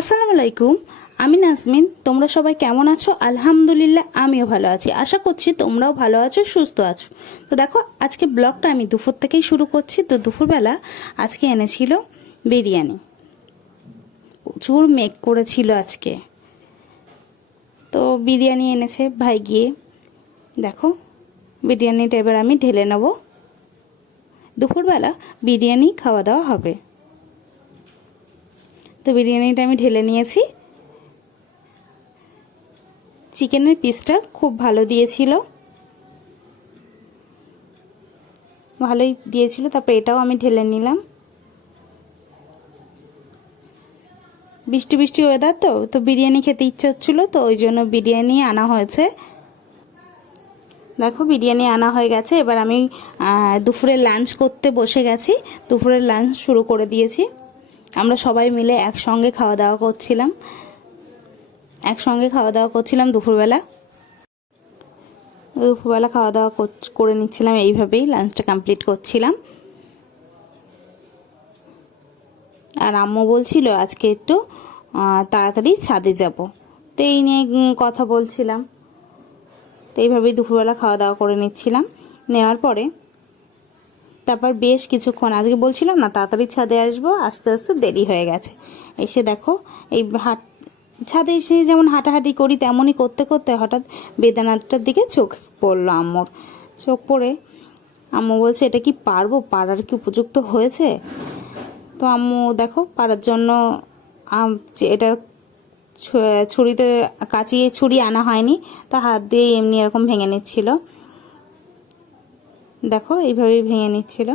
আসসালামু আলাইকুম। আমি নাজমিন। তোমরা সবাই কেমন আছো? আলহামদুলিল্লাহ আমিও ভালো আছি। আশা করছি তোমরাও ভালো আছো, সুস্থ আছো। তো দেখো, আজকে ব্লগটা আমি দুপুর থেকেই শুরু করছি। তো দুপুরবেলা আজকে এনেছিল বিরিয়ানি। প্রচুর মেঘ করেছিল আজকে। তো বিরিয়ানি এনেছে ভাই গিয়ে। দেখো, বিরিয়ানিটা এবার আমি ঢেলে নেব। দুপুরবেলা বিরিয়ানি খাওয়া দাওয়া হবে। তো বিরিয়ানিটা আমি ঢেলে নিয়েছি। চিকেনের পিসটা খুব ভালো দিয়েছিল, ভালোই দিয়েছিল। তারপর এটাও আমি ঢেলে নিলাম। বৃষ্টি বৃষ্টি ওয়েদার তো বিরিয়ানি খেতে ইচ্ছে হচ্ছিলো, তো ওই জন্য বিরিয়ানি আনা হয়েছে। দেখো, বিরিয়ানি আনা হয়ে গেছে। এবার আমি দুপুরে লাঞ্চ করতে বসে গেছি। দুপুরের লাঞ্চ শুরু করে দিয়েছি। আমরা সবাই মিলে একসঙ্গে খাওয়া দাওয়া করছিলাম দুপুরবেলা খাওয়া দাওয়া করে নিচ্ছিলাম। এইভাবেই লাঞ্চটা কমপ্লিট করছিলাম। আর আম্মু বলছিল আজকে একটু তাড়াতাড়ি ছাদে যাব, তো এই নিয়ে কথা বলছিলাম। তো এইভাবেই দুপুরবেলা খাওয়া দাওয়া করে নিচ্ছিলাম। নেওয়ার পরে তারপর বেশ কিছুক্ষণ, আজকে বলছিলাম না তাড়াতাড়ি ছাদে আসবো, আস্তে আস্তে দেরি হয়ে গেছে। এসে দেখো, এই ছাদে এসে যেমন হাঁটাহাঁটি করি তেমনই করতে করতে হঠাৎ বেদানাটার দিকে চোখ পড়লো আম্মুর। চোখ পড়ে আম্মু বলছে, এটা কি পাড়ার কি উপযুক্ত হয়েছে? তো আম্মু দেখো, পাড়ার জন্য এটা ছুরিতে কাচিয়ে ছুরি আনা হয়নি, তা হাত দিয়ে এমনি এরকম ভেঙে নিচ্ছিল। দেখো, এইভাবেই ভেঙে নিচ্ছিল।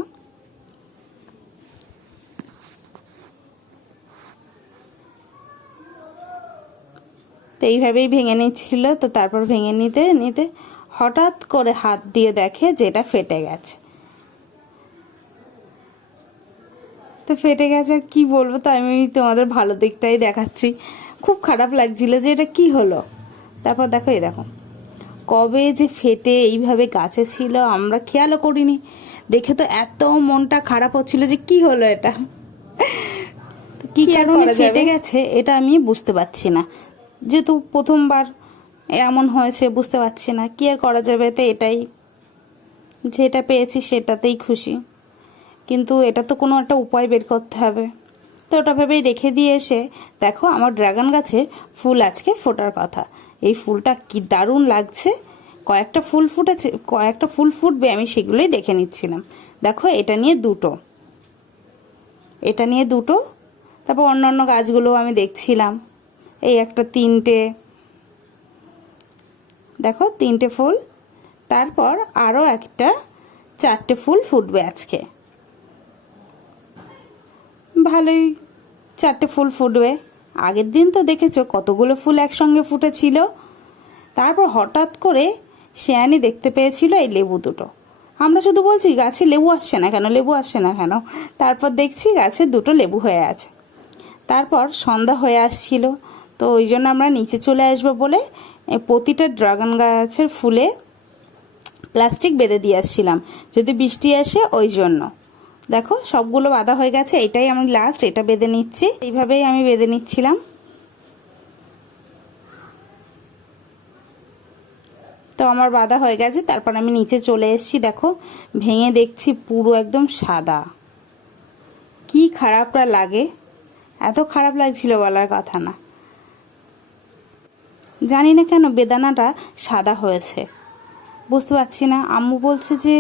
তো এইভাবেই ভেঙে নিচ্ছিল। তো তারপর ভেঙে নিতে নিতে হঠাৎ করে হাত দিয়ে দেখে যে এটা ফেটে গেছে। তো ফেটে গেছে, আর কি বলবো। তো আমি তোমাদের ভালো দিকটাই দেখাচ্ছি। খুব খারাপ লাগছিল যে এটা কি হলো। তারপর দেখো, এই দেখো কবে যে ফেটে এইভাবে গাছে ছিল, আমরা খেয়ালও করিনি। দেখে তো এত মনটা খারাপ হচ্ছিল যে কি হলো এটা, তো কি কারণে ফেটে গেছে এটা আমি বুঝতে পারছি না। যেহেতু প্রথমবার এমন হয়েছে, বুঝতে পারছি না কি আর করা যাবে। তো এটাই, যেটা পেয়েছি সেটাতেই খুশি, কিন্তু এটা তো কোনো একটা উপায় বের করতে হবে। তো ওটা ভেবেই রেখে দিয়ে এসে দেখো, আমার ড্রাগন গাছে ফুল আজকে ফোটার কথা। এই ফুলটা কি দারুণ লাগছে। কয়েকটা ফুল ফুটবে, আমি সেগুলোই দেখে নিচ্ছিলাম। দেখো, এটা নিয়ে দুটো। তারপর অন্যান্য গাছগুলো আমি দেখছিলাম। এই একটা দেখো, 3টে ফুল। তারপর আরও একটা 4টে ফুল ফুটবে আজকে। ভালোই 4টে ফুল ফুটবে। আগের দিন তো দেখেছো কতগুলো ফুল একসঙ্গে ফুটেছিল। তারপর হঠাৎ করে শেয়ানি দেখতে পেয়েছিল এই লেবু দুটো। আমরা শুধু বলছি গাছে লেবু আসছে না কেন। তারপর দেখছি গাছে 2টো লেবু হয়ে আছে। তারপর সন্ধ্যা হয়ে আসছিল, তো ওই জন্য আমরা নিচে চলে আসবো বলে প্রতিটা ড্রাগন গাছের ফুলে প্লাস্টিক বেঁধে দিয়ে আসছিলাম, যদি বৃষ্টি আসে ওই জন্য। দেখো, সবগুলো বাঁধা হয়ে গেছে। এটাই আমি লাস্ট, এটা বেঁধে নিচ্ছি। এইভাবেই আমি বেঁধে নিচ্ছিলাম। তো আমার বাঁধা হয়ে গেছে। তারপর আমি নিচে চলে এসেছি। দেখো, ভেঙে দেখছি পুরো একদম সাদা। কি খারাপটা লাগে, এত খারাপ লাগছিল বলার কথা না। জানি না কেন বেদানাটা সাদা হয়েছে, বুঝতে পারছি না। আম্মু বলছে যে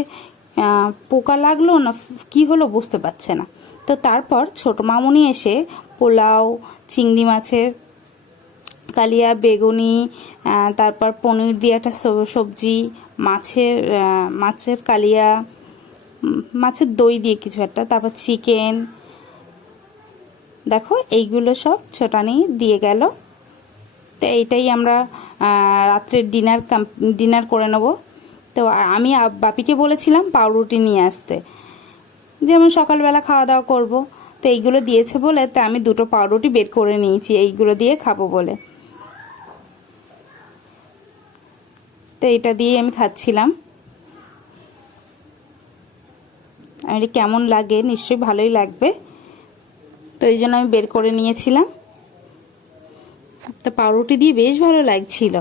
পোকা লাগলো না কি হলো, বুঝতে পারছে না। তো তারপর ছোট মামুনি এসে পোলাও, চিংড়ি মাছের কালিয়া, বেগুনি, তারপর পনির দিয়ে একটা সবজি, মাছের কালিয়া, মাছের দই দিয়ে কিছু একটা, তারপর চিকেন। দেখো, এইগুলো সব ছোটানি দিয়ে গেল। তো এইটাই আমরা রাত্রের ডিনার করে নেব। তো আমি বাপিকে বলেছিলাম পাউরুটি নিয়ে আসতে, যেমন সকালবেলা খাওয়া দাওয়া করব। তো এইগুলো দিয়েছে বলে তো আমি 2টো পাউরুটি বের করে নিয়েছি এইগুলো দিয়ে খাবো বলে। তো এটা দিয়ে আমি খাচ্ছিলাম। আর কেমন লাগে, নিশ্চয়ই ভালোই লাগবে। তো এই জন্য আমি বের করে নিয়েছিলাম। তো পাউরুটি দিয়ে বেশ ভালো লাগছিল।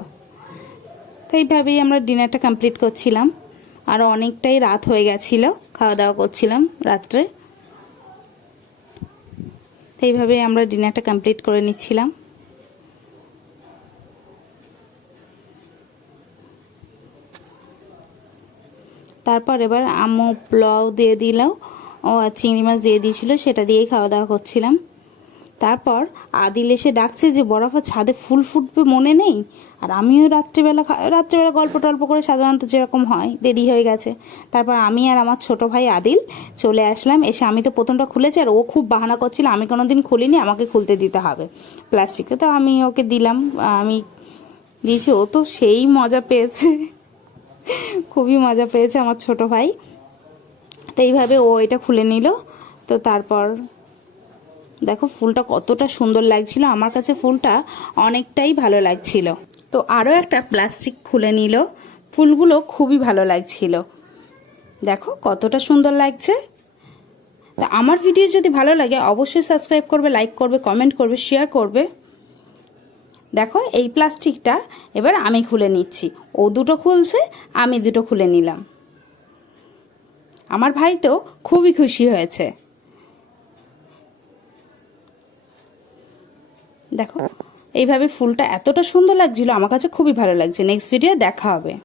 তো এইভাবেই আমরা ডিনারটা কমপ্লিট করছিলাম। আর অনেকটাই রাত হয়ে গেছিল, খাওয়া দাওয়া করছিলাম রাত্রে। তো এইভাবেই আমরা ডিনারটা কমপ্লিট করে নিচ্ছিলাম। তারপর এবার আম্মু পোলাও দিয়ে দিল, ও আর চিংড়ি মাছ দিয়ে দিয়েছিল, সেটা দিয়েই খাওয়া দাওয়া করছিলাম। তারপর আদিল এসে ডাকছে যে বরফা ছাদে ফুল ফুটবে মনে নেই। আর আমিও রাত্রেবেলা গল্প টল্প করে সাধারণত যেরকম হয় দেরি হয়ে গেছে। তারপর আমি আর আমার ছোট ভাই আদিল চলে আসলাম। এসে আমি তো প্রথমটা খুলেছি, আর ও খুব বাহানা করছিল আমি কোনো দিন খুলিনি, আমাকে খুলতে দিতে হবে প্লাস্টিকটা। তো আমি ওকে দিলাম, আমি দিয়েছি। ও তো সেই মজা পেয়েছে, খুবই মজা পেয়েছে আমার ছোট ভাই। তো এইভাবে ও এটা খুলে নিল। তো তারপর দেখো ফুলটা কতটা সুন্দর লাগছিল, আমার কাছে ফুলটা অনেকটাই ভালো লাগছিল। তো আরও একটা প্লাস্টিক খুলে নিল, ফুলগুলো খুবই ভালো লাগছিল। দেখো কতটা সুন্দর লাগছে। তো আমার ভিডিও যদি ভালো লাগে অবশ্যই সাবস্ক্রাইব করবে, লাইক করবে, কমেন্ট করবে, শেয়ার করবে। দেখো এই প্লাস্টিকটা এবার আমি খুলে নিচ্ছি। ও দুটো খুলছে, আমি দুটো খুলে নিলাম। আমার ভাই তো খুবই খুশি হয়েছে। দেখো এইভাবে ফুলটা এতটা সুন্দর লাগছিল, আমার কাছে খুবই ভালো লাগছে। নেক্সট ভিডিও দেখা হবে।